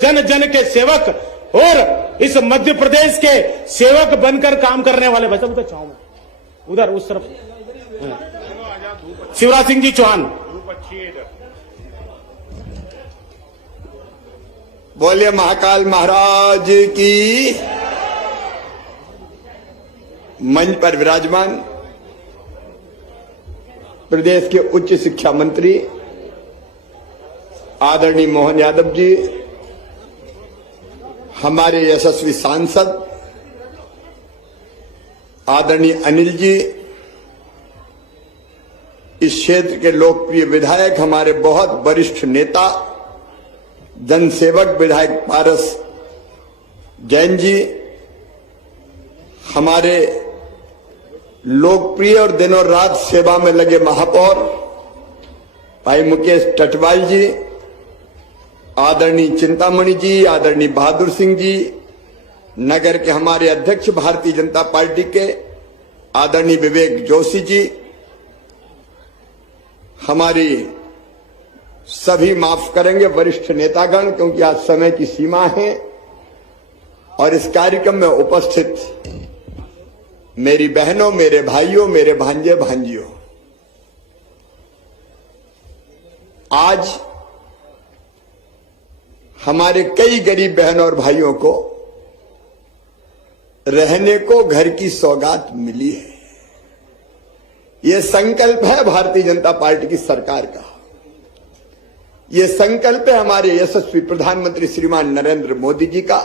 जन जन के सेवक और इस मध्य प्रदेश के सेवक बनकर काम करने वाले भाई साहब उधर चाहूं उधर उस तरफ शिवराज सिंह जी चौहान बोलिए महाकाल महाराज की। मंच पर विराजमान प्रदेश के उच्च शिक्षा मंत्री आदरणीय मोहन यादव जी, हमारे यशस्वी सांसद आदरणीय अनिल जी, इस क्षेत्र के लोकप्रिय विधायक हमारे बहुत वरिष्ठ नेता जनसेवक विधायक पारस जैन जी, हमारे लोकप्रिय और दिनों रात सेवा में लगे महापौर भाई मुकेश टटवाल जी, आदरणीय चिंतामणि जी, आदरणीय बहादुर सिंह जी, नगर के हमारे अध्यक्ष भारतीय जनता पार्टी के आदरणीय विवेक जोशी जी, हमारी सभी माफ करेंगे वरिष्ठ नेतागण, क्योंकि आज समय की सीमा है, और इस कार्यक्रम में उपस्थित मेरी बहनों, मेरे भाइयों, मेरे भांजे भांजियों, आज हमारे कई गरीब बहनों और भाइयों को रहने को घर की सौगात मिली है। यह संकल्प है भारतीय जनता पार्टी की सरकार का, यह संकल्प है हमारे यशस्वी प्रधानमंत्री श्रीमान नरेंद्र मोदी जी का,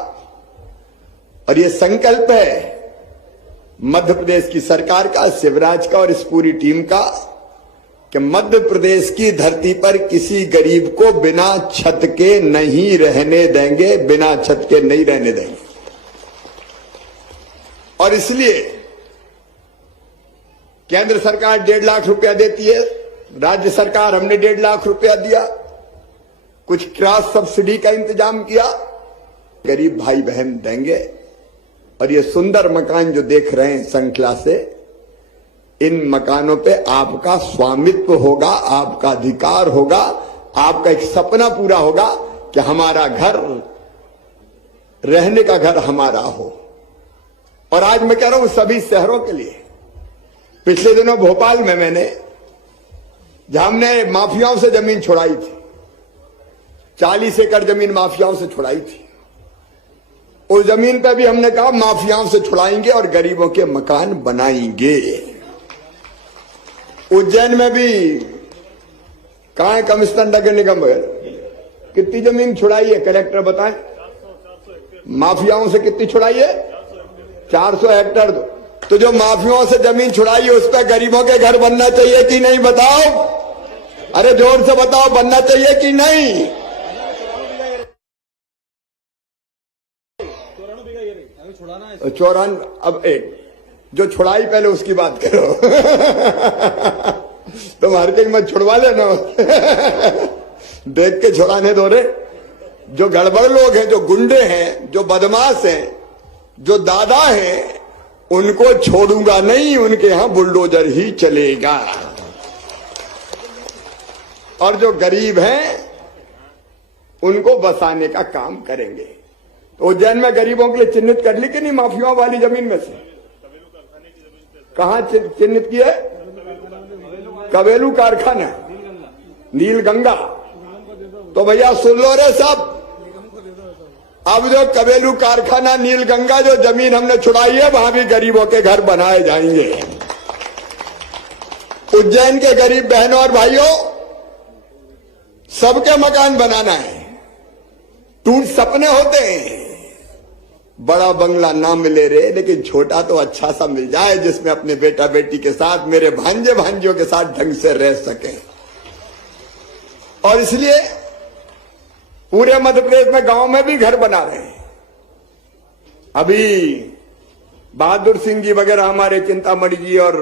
और यह संकल्प है मध्य प्रदेश की सरकार का, शिवराज का और इस पूरी टीम का, कि मध्य प्रदेश की धरती पर किसी गरीब को बिना छत के नहीं रहने देंगे, बिना छत के नहीं रहने देंगे। और इसलिए केंद्र सरकार 1.5 लाख रुपया देती है, राज्य सरकार हमने 1.5 लाख रुपया दिया, कुछ क्रॉस सब्सिडी का इंतजाम किया, गरीब भाई बहन देंगे। और ये सुंदर मकान जो देख रहे हैं श्रृंखला से, इन मकानों पे आपका स्वामित्व होगा, आपका अधिकार होगा, आपका एक सपना पूरा होगा कि हमारा घर, रहने का घर हमारा हो। और आज मैं कह रहा हूं सभी शहरों के लिए, पिछले दिनों भोपाल में मैंने, जहां हमने माफियाओं से जमीन छुड़ाई थी, 40 एकड़ जमीन माफियाओं से छुड़ाई थी, उस जमीन पे भी हमने कहा माफियाओं से छुड़ाएंगे और गरीबों के मकान बनाएंगे। उज्जैन में भी कहां है कमिश्नर नगर निगम वगैरह, कितनी जमीन छुड़ाई है कलेक्टर बताएं? माफियाओं से कितनी छुड़ाई है? 400 हेक्टेयर। तो जो माफियाओं से जमीन छुड़ाई है उस पर गरीबों के घर बनना चाहिए कि नहीं बताओ? अरे जोर से बताओ, बनना चाहिए कि नहीं? 94। अब एक जो छुड़ाई पहले उसकी बात करो। तुम हर कहीं मत छुड़वा लेना। देख के छुड़ाने दो रे। जो गड़बड़ लोग हैं, जो गुंडे हैं, जो बदमाश हैं, जो दादा हैं, उनको छोड़ूंगा नहीं, उनके यहां बुलडोजर ही चलेगा। और जो गरीब हैं उनको बसाने का काम करेंगे। तो उज्जैन में गरीबों के लिए चिन्हित कर ली कि नहीं माफियाओं वाली जमीन में से? कहां चिन्हित किया है? कबेलू कारखाना, नीलगंगा। तो भैया सुन लो रे सब, अब जो कबेलू कारखाना, नीलगंगा जो जमीन हमने छुड़ाई है, वहां भी गरीबों के घर बनाए जाएंगे। उज्जैन के गरीब बहनों और भाइयों, सबके मकान बनाना है। टूट सपने होते हैं, बड़ा बंगला ना मिले रे, लेकिन छोटा तो अच्छा सा मिल जाए, जिसमें अपने बेटा बेटी के साथ, मेरे भांजे भांजियों के साथ ढंग से रह सके। और इसलिए पूरे मध्य प्रदेश में गांव में भी घर बना रहे हैं। अभी बहादुर सिंह जी वगैरह, हमारे चिंतामणि जी और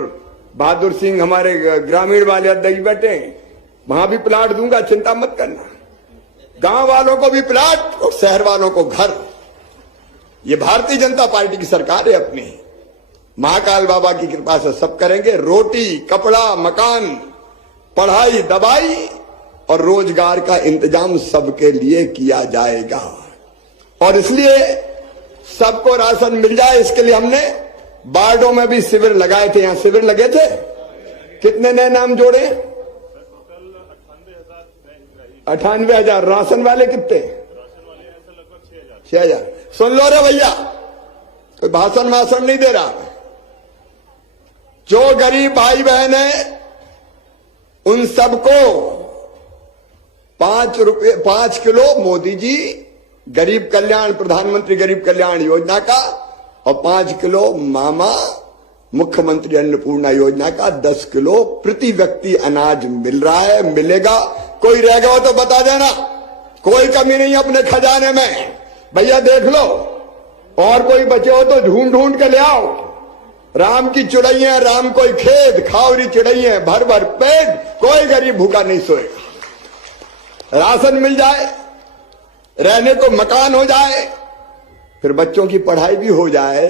बहादुर सिंह हमारे ग्रामीण वाले अध्यक्ष बैठे हैं, वहां भी प्लाट दूंगा, चिंता मत करना। गांव वालों को भी प्लाट और शहर वालों को घर। ये भारतीय जनता पार्टी की सरकार है अपनी। महाकाल बाबा की कृपा से सब करेंगे। रोटी, कपड़ा, मकान, पढ़ाई, दवाई और रोजगार का इंतजाम सबके लिए किया जाएगा। और इसलिए सबको राशन मिल जाए, इसके लिए हमने वार्डों में भी शिविर लगाए थे। यहां शिविर लगे थे। कितने नए नाम जोड़े? 98,000। राशन वाले कितने? 6,000। सुन लो रे भैया, कोई भाषण नहीं दे रहा। जो गरीब भाई बहन है उन सबको 5 किलो मोदी जी गरीब कल्याण, प्रधानमंत्री गरीब कल्याण योजना का, और 5 किलो मामा मुख्यमंत्री अन्नपूर्णा योजना का 10 किलो प्रति व्यक्ति अनाज मिल रहा है, मिलेगा। कोई रह गया हो तो बता देना, कोई कमी नहीं अपने खजाने में। भैया देख लो, और कोई बचे हो तो ढूंढ के ले आओ। राम की चिड़ैया, राम कोई खेत, खावरी चिड़ैया भर भर पेट, कोई गरीब भूखा नहीं सोएगा। राशन मिल जाए, रहने को मकान हो जाए, फिर बच्चों की पढ़ाई भी हो जाए।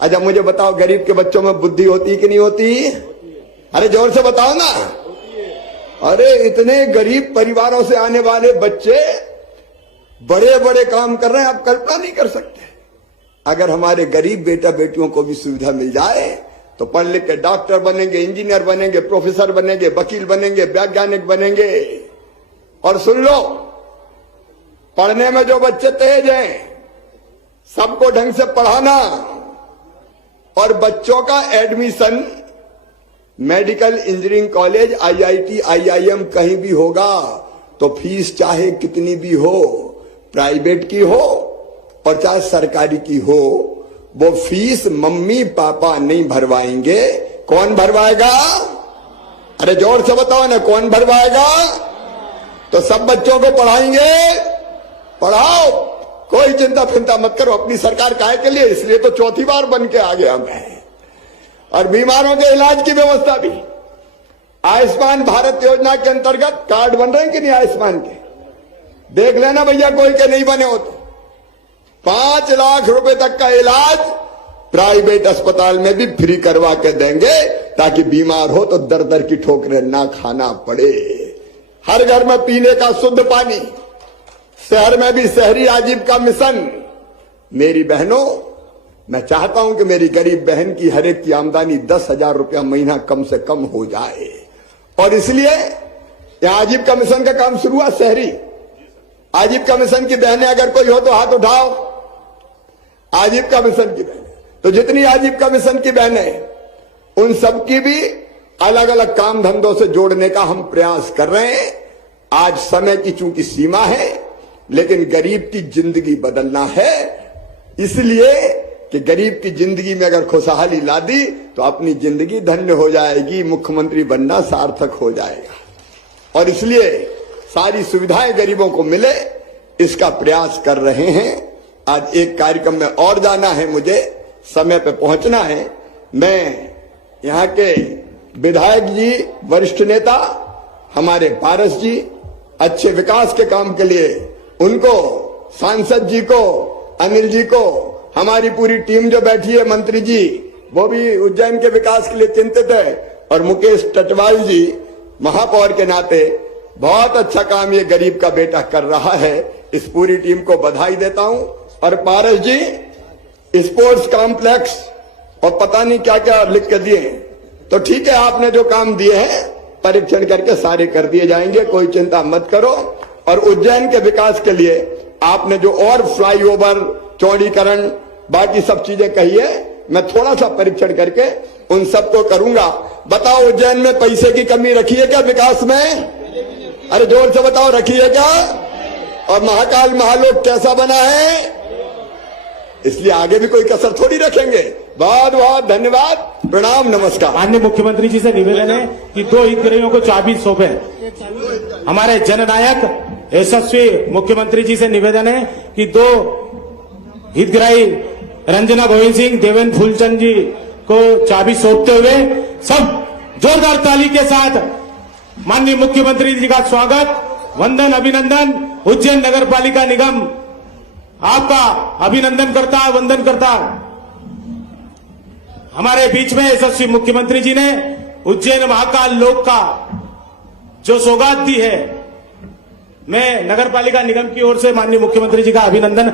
अच्छा मुझे बताओ, गरीब के बच्चों में बुद्धि होती कि नहीं होती? अरे जोर से बताओ ना। अरे इतने गरीब परिवारों से आने वाले बच्चे बड़े बड़े काम कर रहे हैं, आप कल्पना नहीं कर सकते। अगर हमारे गरीब बेटा बेटियों को भी सुविधा मिल जाए तो पढ़ लिख के डॉक्टर बनेंगे, इंजीनियर बनेंगे, प्रोफेसर बनेंगे, वकील बनेंगे, वैज्ञानिक बनेंगे। और सुन लो, पढ़ने में जो बच्चे तेज हैं सबको ढंग से पढ़ाना, और बच्चों का admission medical, engineering college, IIT, IIM कहीं भी होगा तो फीस चाहे कितनी भी हो, प्राइवेट की हो और चाहे सरकारी की हो, वो फीस मम्मी पापा नहीं भरवाएंगे। कौन भरवाएगा? अरे जोर से बताओ ना, कौन भरवाएगा? तो सब बच्चों को पढ़ाएंगे। पढ़ाओ, कोई चिंता फिंता मत करो। अपनी सरकार काहे के लिए? इसलिए तो चौथी बार बन के आ गया मैं। और बीमारों के इलाज की व्यवस्था भी आयुष्मान भारत योजना के अंतर्गत कार्ड बन रहे हैं कि नहीं आयुष्मान के? देख लेना भैया, कोई के नहीं बने हो तो 5 लाख रुपए तक का इलाज प्राइवेट अस्पताल में भी फ्री करवा के देंगे, ताकि बीमार हो तो दर दर की ठोकरें ना खाना पड़े। हर घर में पीने का शुद्ध पानी, शहर में भी शहरी आजीविका मिशन। मेरी बहनों, मैं चाहता हूं कि मेरी गरीब बहन की हर एक की आमदनी 10,000 रुपया महीना कम से कम हो जाए, और इसलिए यहां आजीविका मिशन का काम शुरू हुआ। शहरी आजीविका मिशन की बहनें अगर कोई हो तो हाथ उठाओ। आजीविका मिशन की बहनें, तो जितनी आजीविका मिशन की बहनें, उन सबकी भी अलग अलग काम धंधों से जोड़ने का हम प्रयास कर रहे हैं। आज समय की चूंकि सीमा है, लेकिन गरीब की जिंदगी बदलना है, इसलिए कि गरीब की जिंदगी में अगर खुशहाली ला दी तो अपनी जिंदगी धन्य हो जाएगी, मुख्यमंत्री बनना सार्थक हो जाएगा। और इसलिए सारी सुविधाएं गरीबों को मिले, इसका प्रयास कर रहे हैं। आज एक कार्यक्रम में और जाना है, मुझे समय पे पहुंचना है। मैं यहाँ के विधायक जी, वरिष्ठ नेता हमारे पारस जी, अच्छे विकास के काम के लिए उनको, सांसद जी को, अनिल जी को, हमारी पूरी टीम जो बैठी है, मंत्री जी वो भी उज्जैन के विकास के लिए चिंतित है, और मुकेश टटवाल जी महापौर के नाते बहुत अच्छा काम ये गरीब का बेटा कर रहा है। इस पूरी टीम को बधाई देता हूं। और पारस जी, स्पोर्ट्स कॉम्प्लेक्स और पता नहीं क्या क्या लिख के दिए, तो ठीक है, आपने जो काम दिए हैं परीक्षण करके सारे कर दिए जाएंगे, कोई चिंता मत करो। और उज्जैन के विकास के लिए आपने जो और फ्लाईओवर, चौड़ीकरण, बाकी सब चीजें कही है, मैं थोड़ा सा परीक्षण करके उन सबको करूंगा। बताओ, उज्जैन में पैसे की कमी रखी है क्या विकास में? अरे जोर से बताओ, रखी है क्या? और महाकाल महालोक कैसा बना है? इसलिए आगे भी कोई कसर थोड़ी रखेंगे। बहुत बहुत धन्यवाद, प्रणाम, नमस्कार। माननीय मुख्यमंत्री जी से निवेदन है कि 2 हितग्राहियों को चाबी सौंपे। हमारे जननायक यशस्वी मुख्यमंत्री जी से निवेदन है कि 2 हितग्राही रंजना गोविंद सिंह, देवेंद्र फूलचंद जी को चाबी सौंपते हुए सब जोरदार ताली के साथ माननीय मुख्यमंत्री जी का स्वागत, वंदन, अभिनंदन। उज्जैन नगर पालिका निगम आपका अभिनंदन करता है, वंदन करता है। हमारे बीच में यशस्वी मुख्यमंत्री जी ने उज्जैन महाकाल लोक का जो सौगात दी है, मैं नगर पालिका निगम की ओर से माननीय मुख्यमंत्री जी का अभिनंदन